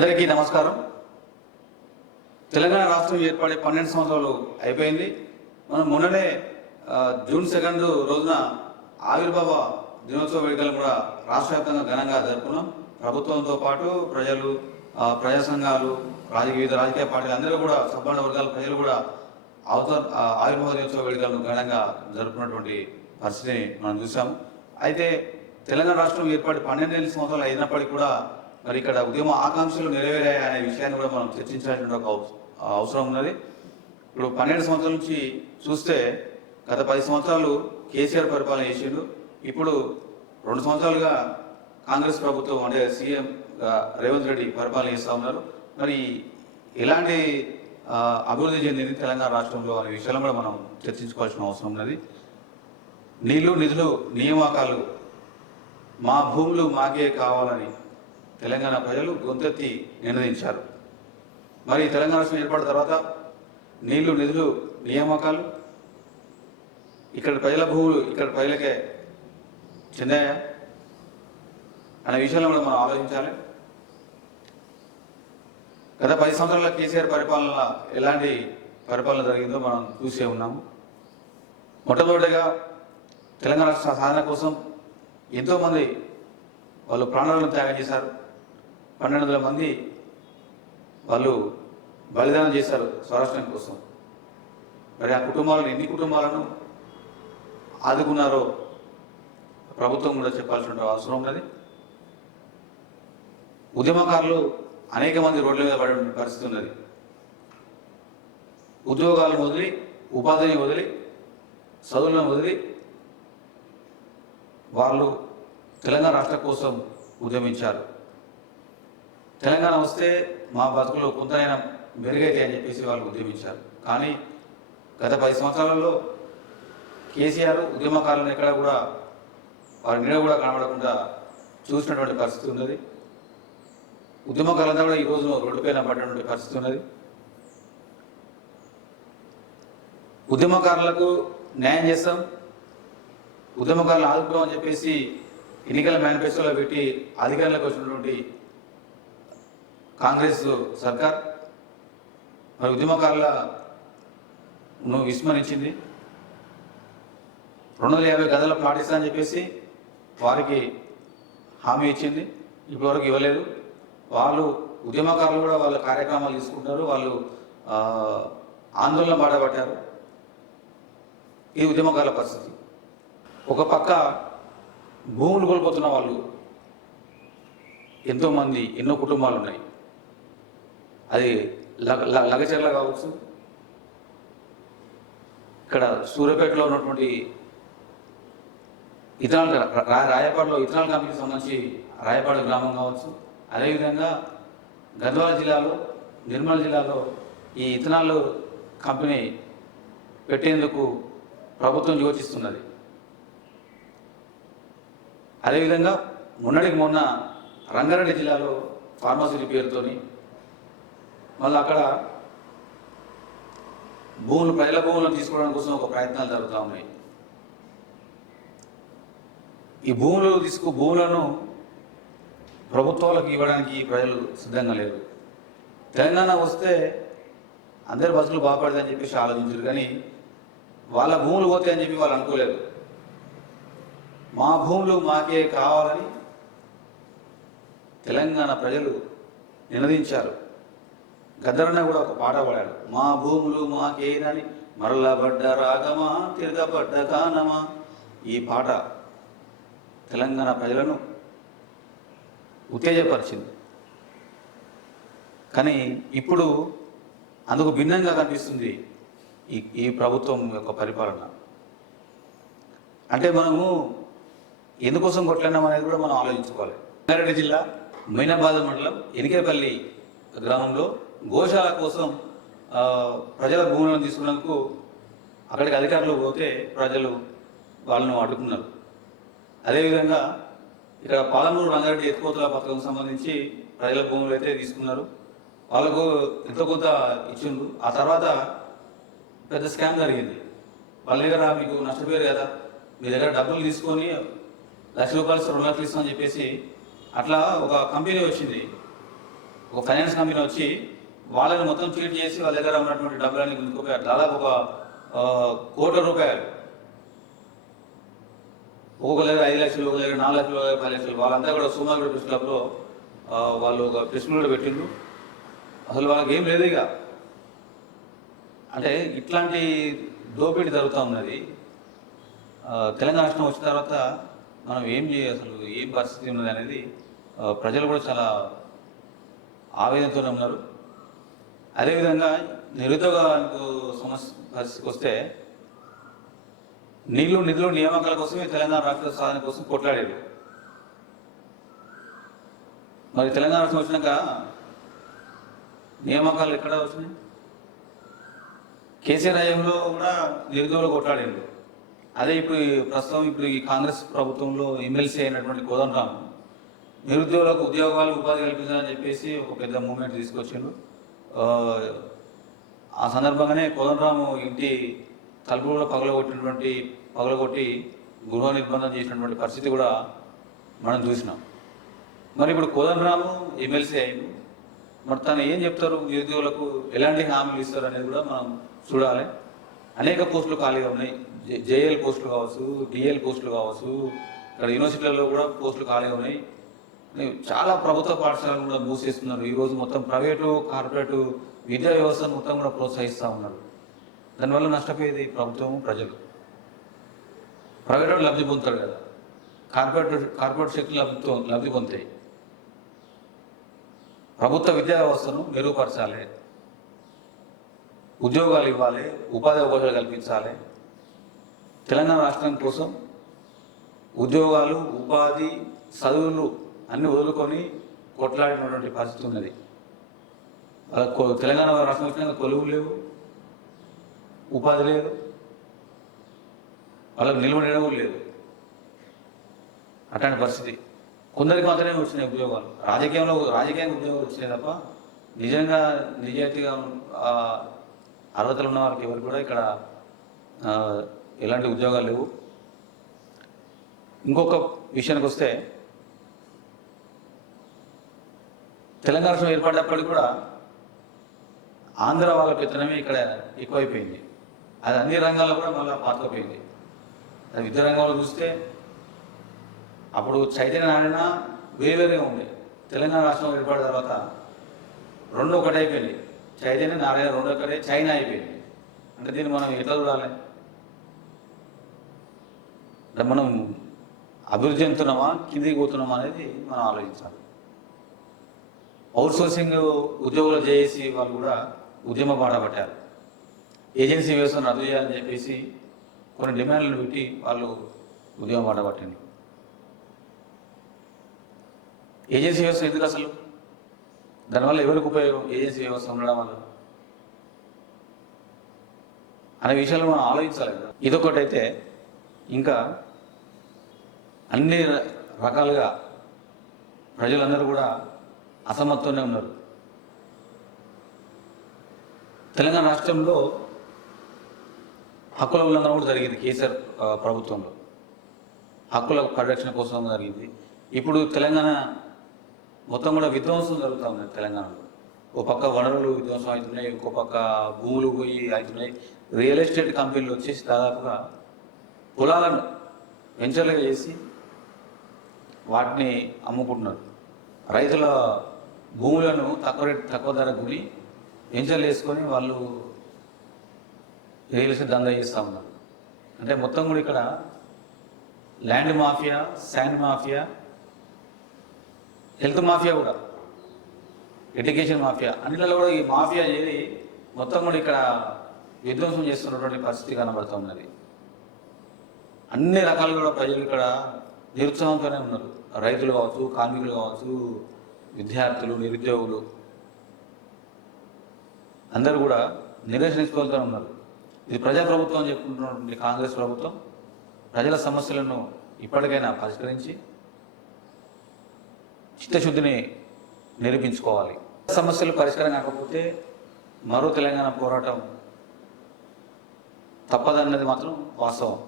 అందరికీ నమస్కారం. తెలంగాణ రాష్ట్రం ఏర్పడే పన్నెండు సంవత్సరాలు అయిపోయింది. మనం మొన్ననే జూన్ సెకండ్ రోజున ఆవిర్భావ దినోత్సవ వేడుకలు కూడా రాష్ట్ర వ్యాప్తంగా ఘనంగా జరుపుకున్నాం. ప్రభుత్వంతో పాటు ప్రజలు ప్రజా సంఘాలు రాజకీయ వివిధ రాజకీయ పార్టీలు అందరూ కూడా సబ్బండ వర్గాల ప్రజలు కూడా అవతర ఆవిర్భావ దినోత్సవ వేడుకలను ఘనంగా జరుపుకున్నటువంటి పరిస్థితిని మనం చూసాము అయితే తెలంగాణ రాష్ట్రం ఏర్పడి పన్నెండేళ్ళ సంవత్సరాలు అయినప్పటికీ కూడా మరి ఇక్కడ ఉద్యమ ఆకాంక్షలు నెరవేరాయా అనే విషయాన్ని కూడా మనం చర్చించాల్సిన ఒక అవసరం ఉన్నది. ఇప్పుడు పన్నెండు సంవత్సరాల నుంచి చూస్తే గత పది సంవత్సరాలు కేసీఆర్ పరిపాలన చేసిండు. ఇప్పుడు రెండు సంవత్సరాలుగా కాంగ్రెస్ ప్రభుత్వం అంటే సీఎం రేవంత్ రెడ్డి పరిపాలన చేస్తూ ఉన్నారు. మరి ఎలాంటి అభివృద్ధి చెందింది తెలంగాణ రాష్ట్రంలో అనే విషయాలను కూడా మనం చర్చించుకోవాల్సిన అవసరం ఉన్నది. నీళ్ళు నిధులు నియామకాలు మా భూములు మాకే కావాలని తెలంగాణ ప్రజలు గొంతెత్తి నినదించారు. మరి తెలంగాణ రాష్ట్రం ఏర్పడిన తర్వాత నీళ్ళు నిధులు నియామకాలు ఇక్కడ ప్రజల భూములు ఇక్కడ ప్రజలకే చెందాయా? అనే విషయంలో కూడా మనం ఆలోచించాలి. గత పది సంవత్సరాల కేసీఆర్ పరిపాలన ఎలాంటి పరిపాలన జరిగిందో మనం చూసే ఉన్నాము. మొట్టమొదటిగా తెలంగాణ రాష్ట్ర సాధన కోసం ఎంతోమంది వాళ్ళు ప్రాణాలను త్యాగం చేశారు. పన్నెండు వందల మంది వాళ్ళు బలిదానం చేశారు స్వరాష్ట్రం కోసం. మరి ఆ కుటుంబాలను ఎన్ని కుటుంబాలను ఆదుకున్నారో ప్రభుత్వం కూడా చెప్పాల్సిన అవసరం ఉన్నది. ఉద్యమకారులు అనేక మంది రోడ్ల మీద పడే పరిస్థితి ఉన్నది. ఉద్యోగాలను వదిలి ఉపాధిని వదిలి చదువులను వదిలి వాళ్ళు తెలంగాణ రాష్ట్రం కోసం ఉద్యమించారు. తెలంగాణ వస్తే మా బతుకులో కొంతైనా మెరుగైతే అని చెప్పేసి వాళ్ళు ఉద్యమించారు. కానీ గత పది సంవత్సరాలలో కేసీఆర్ ఉద్యమకారులను ఎక్కడ కూడా వారి నీడ కూడా కనబడకుండా చూసినటువంటి పరిస్థితి ఉన్నది. ఉద్యమకాలంతా కూడా ఈ రోజు పడినటువంటి పరిస్థితి ఉన్నది. ఉద్యమకారులకు న్యాయం చేస్తాం. ఉద్యమకారులు ఆదుకుంటాం అని చెప్పేసి ఎన్నికల మేనిఫెస్టోలో పెట్టి అధికారంలోకి వచ్చినటువంటి కాంగ్రెస్ సర్కార్ మరి ఉద్యమకారుల నువ్వు విస్మరించింది. రెండు వందల యాభై గదుల ప్లాట్ అని చెప్పేసి వారికి హామీ ఇచ్చింది. ఇప్పటివరకు ఇవ్వలేదు. వాళ్ళు ఉద్యమకారులు కూడా వాళ్ళ కార్యక్రమాలు తీసుకుంటారు వాళ్ళు ఆందోళన బాటపట్టారు ఇది ఉద్యమకారుల పరిస్థితి. ఒక పక్క భూములు కోల్పోతున్న వాళ్ళు ఎంతోమంది ఎన్నో కుటుంబాలు ఉన్నాయి. అది లగచర్ల కావచ్చు. ఇక్కడ సూర్యాపేటలో ఉన్నటువంటి ఇథనాల్ రా- రాయపాడులో ఇథనాల్ కంపెనీకి సంబంధించి రాయపాడు గ్రామం కావచ్చు. అదేవిధంగా గద్వాల జిల్లాలో నిర్మల్ జిల్లాలో ఈ ఇథనాల్ కంపెనీ పెట్టేందుకు ప్రభుత్వం యోచిస్తున్నది. అదేవిధంగా మొన్నటికి మొన్న రంగారెడ్డి జిల్లాలో ఫార్మసీ పేరుతోని మళ్ళీ అక్కడ భూములు ప్రజల భూములను తీసుకోవడం కోసం ఒక ప్రయత్నాలు జరుగుతూ ఉన్నాయి. ఈ భూములు తీసుకు భూములను ప్రభుత్వాలకు ఇవ్వడానికి ప్రజలు సిద్ధంగా లేరు. తెలంగాణ వస్తే అందరి బస్సులు బాగుపడదని చెప్పేసి ఆలోచించారు కానీ వాళ్ళ భూములు పోతాయి అని చెప్పి వాళ్ళు అనుకోలేదు మా భూములు మాకే కావాలని తెలంగాణ ప్రజలు నినదించారు. గద్దరన్న కూడా ఒక పాట పాడాడు. మా భూములు మాకేనని మరలబడ్డ రాగమా తిరగబడ్డ కానమా ఈ పాట తెలంగాణ ప్రజలను ఉత్తేజపరిచింది. కానీ ఇప్పుడు అందుకు భిన్నంగా కనిపిస్తుంది ఈ ఈ ప్రభుత్వం యొక్క పరిపాలన. అంటే మనము ఎందుకోసం కొట్లాడినాం అనేది కూడా మనం ఆలోచించుకోవాలి. రంగారెడ్డి జిల్లా మైనాబాద్ మండలం ఎనికేపల్లి గ్రామంలో గోశాల కోసం ప్రజల భూములను తీసుకున్నందుకు అక్కడికి అధికారులు పోతే ప్రజలు వాళ్ళను అడ్డుకున్నారు. అదేవిధంగా ఇక్కడ పాలమూరు రంగారెడ్డి ఎత్తుకోతల పథకం సంబంధించి ప్రజల భూములు అయితే తీసుకున్నారు. వాళ్ళకు ఎంతో కొంత ఇచ్చిండ్రు. ఆ తర్వాత పెద్ద స్కామ్ జరిగింది. వాళ్ళ దగ్గర మీకు నష్టపోయారు కదా మీ దగ్గర డబ్బులు తీసుకొని లక్ష రూపాయలు రెండు లక్షలు ఇస్తామని చెప్పేసి అట్లా ఒక కంపెనీ వచ్చింది. ఒక ఫైనాన్స్ కంపెనీ వచ్చి వాళ్ళని మొత్తం చీట్ చేసి వాళ్ళ దగ్గర ఉన్నటువంటి డబ్బులన్నీ గుంజుకుపోయారు దాదాపు ఒక కోటి కోట్ల రూపాయలు. ఒక దగ్గర ఐదు లక్షలు ఒక దగ్గర నాలుగు లక్షలు పది లక్షలు. వాళ్ళంతా కూడా సుమారు ప్రెస్ క్లబ్లో వాళ్ళు ఒక ప్రెస్ కూడా పెట్టిండ్రు. అసలు వాళ్ళకి ఏం లేదు ఇక. అంటే ఇట్లాంటి దోపిడీ జరుగుతూ ఉన్నది. తెలంగాణ రాష్ట్రం వచ్చిన తర్వాత మనం ఏం చేయ అసలు ఏం పరిస్థితి ఉన్నది అనేది ప్రజలు కూడా చాలా ఆవేదనతోనే ఉన్నారు. అదేవిధంగా నిరుద్యోగ సమస్య పరిస్థితికి వస్తే నీళ్ళు నిధులు నియామకాల కోసమే తెలంగాణ రాష్ట్ర సాధన కోసం కొట్లాడారు. మరి తెలంగాణ రాష్ట్రం వచ్చినాక నియామకాలు ఎక్కడ వచ్చినాయి? కేసీఆర్ హయాంలో కూడా నిరుద్యోగులు కొట్లాడారు. అదే ఇప్పుడు ప్రస్తుతం ఇప్పుడు ఈ కాంగ్రెస్ ప్రభుత్వంలో ఎమ్మెల్సీ అయినటువంటి కోదండరామ్ నిరుద్యోగులకు ఉద్యోగాలు ఉపాధి కల్పించాలని చెప్పేసి ఒక పెద్ద మూమెంట్ తీసుకొచ్చిండు. ఆ, సందర్భంగానే కోదండరాము ఇంటి తలుపు కూడా పగలగొట్టినటువంటి పగలగొట్టి గృహ నిర్బంధం చేసినటువంటి పరిస్థితి కూడా మనం చూసినాం. మరి ఇప్పుడు కోదండరాము ఎమ్మెల్సీ అయింది మరి తను ఏం చెప్తారు? నిరుద్యోగులకు ఎలాంటి హామీలు ఇస్తారు అనేది కూడా మనం చూడాలి. అనేక పోస్టులు ఖాళీగా ఉన్నాయి. జే- జేఎల్ పోస్టులు కావచ్చు డిఎల్ పోస్టులు కావచ్చు ఇక్కడ యూనివర్సిటీలలో కూడా పోస్టులు ఖాళీగా ఉన్నాయి. చాలా ప్రభుత్వ పాఠశాలను కూడా మూసేస్తున్నారు. ఈరోజు మొత్తం ప్రైవేటు కార్పొరేటు విద్యా వ్యవస్థను మొత్తం కూడా ప్రోత్సహిస్తూ ఉన్నారు. దానివల్ల నష్టపోయేది ప్రభుత్వం ప్రజలు. ప్రైవేట్ లబ్ధి పొందుతారు కదా. కార్పొరేట్ కార్పొరేట్ శక్తులు లబ్ధి లబ్ధి పొందుతాయి. ప్రభుత్వ విద్యా వ్యవస్థను మెరుగుపరచాలి. ఉద్యోగాలు ఇవ్వాలి ఉపాధి అవకాశాలు కల్పించాలి. తెలంగాణ రాష్ట్రం కోసం ఉద్యోగాలు ఉపాధి చదువులు అన్ని వదులుకొని కొట్లాడినటువంటి పరిస్థితి ఉన్నది. వాళ్ళ తెలంగాణ రాష్ట్రం వచ్చినాక కొలువు లేవు ఉపాధి లేదు వాళ్ళకు నిల్వ లేదు. అట్లాంటి పరిస్థితి. కొందరికి మాత్రమే వచ్చినాయి ఉద్యోగాలు. రాజకీయంలో రాజకీయంగా ఉద్యోగాలు వచ్చినాయి తప్ప నిజంగా నిజాయితీగా అర్హతలు ఉన్న వారికి ఎవరు కూడా ఇక్కడ ఎలాంటి ఉద్యోగాలు లేవు. ఇంకొక విషయానికి వస్తే తెలంగాణ రాష్ట్రం ఏర్పడినప్పటికీ కూడా ఆంధ్ర వాళ్ళ పెత్తనమే ఇక్కడ ఎక్కువైపోయింది. అది అన్ని రంగాల్లో కూడా మళ్ళీ పాతకపోయింది. అది విద్యా రంగంలో చూస్తే అప్పుడు చైతన్య నారాయణ వేరువేరుగా ఉండే. తెలంగాణ రాష్ట్రం ఏర్పడిన తర్వాత రెండు ఒకటి అయిపోయింది చైతన్య నారాయణ రెండు ఒకటే చైనా అయిపోయింది. అంటే దీన్ని మనం ఎట్లా చూడాలి? అంటే మనం అభివృద్ధి చెందుతున్నామా? కిందికి పోతున్నామా అనేది మనం ఆలోచించాలి. అవుట్సోర్సింగ్ ఉద్యోగులు చేసి వాళ్ళు కూడా ఉద్యమ బాట పట్టారు. ఏజెన్సీ వ్యవస్థను రద్దు చేయాలని చెప్పేసి కొన్ని డిమాండ్లు పెట్టి వాళ్ళు ఉద్యమ బాట పట్టింది ఏజెన్సీ వ్యవస్థ ఎందుకు అసలు? దానివల్ల ఎవరికి ఉపయోగం ఏజెన్సీ వ్యవస్థ ఉండడం వల్ల? అనే విషయాలు మనం ఆలోచించాలి కదా. ఇదొకటైతే ఇంకా అన్ని రకాలుగా ప్రజలందరూ కూడా అసమత్వంలో ఉన్నారు. తెలంగాణ రాష్ట్రంలో హక్కుల ఉల్లంఘన కూడా జరిగింది కేసీఆర్ ప్రభుత్వంలో. హక్కుల పరిరక్షణ కోసం జరిగింది. ఇప్పుడు తెలంగాణ మొత్తం కూడా విధ్వంసం జరుగుతూ ఉంది తెలంగాణలో. ఓ పక్క వనరులు విధ్వంసం అవుతున్నాయి ఇంకో పక్క భూములు పోయి అవుతున్నాయి. రియల్ ఎస్టేట్ కంపెనీలు వచ్చేసి దాదాపుగా పొలాలను వెంచర్లుగా చేసి వాటిని అమ్ముకుంటున్నారు. రైతుల భూములను తక్కువ రేటు తక్కువ ధర కొని వెంచర్లు వేసుకొని వాళ్ళు రియల్ ఎస్టేట్ దందా చేస్తూ ఉన్నారు. అంటే మొత్తం కూడా ఇక్కడ land mafia sand mafia health mafia కూడా ఎడ్యుకేషన్ మాఫియా అన్నిట్లో కూడా ఈ మాఫియా చేరి మొత్తం కూడా ఇక్కడ విధ్వంసం చేస్తున్నటువంటి పరిస్థితి కనబడుతూ ఉన్నది. అన్ని రకాలు కూడా ప్రజలు ఇక్కడ నిరుత్సాహంతోనే ఉన్నారు. రైతులు కావచ్చు కార్మికులు కావచ్చు విద్యార్థులు నిరుద్యోగులు అందరూ కూడా నిరసనిస్తూనే ఉన్నారు. ఇది ప్రజాప్రభుత్వం అని చెప్పుకుంటున్నటువంటి కాంగ్రెస్ ప్రభుత్వం. ప్రజల సమస్యలను ఇప్పటికైనా పరిష్కరించి చిత్తశుద్ధిని నిరూపించుకోవాలి. సమస్యలు పరిష్కారం కాకపోతే మరో తెలంగాణ పోరాటం తప్పదన్నది మాత్రం వాస్తవం.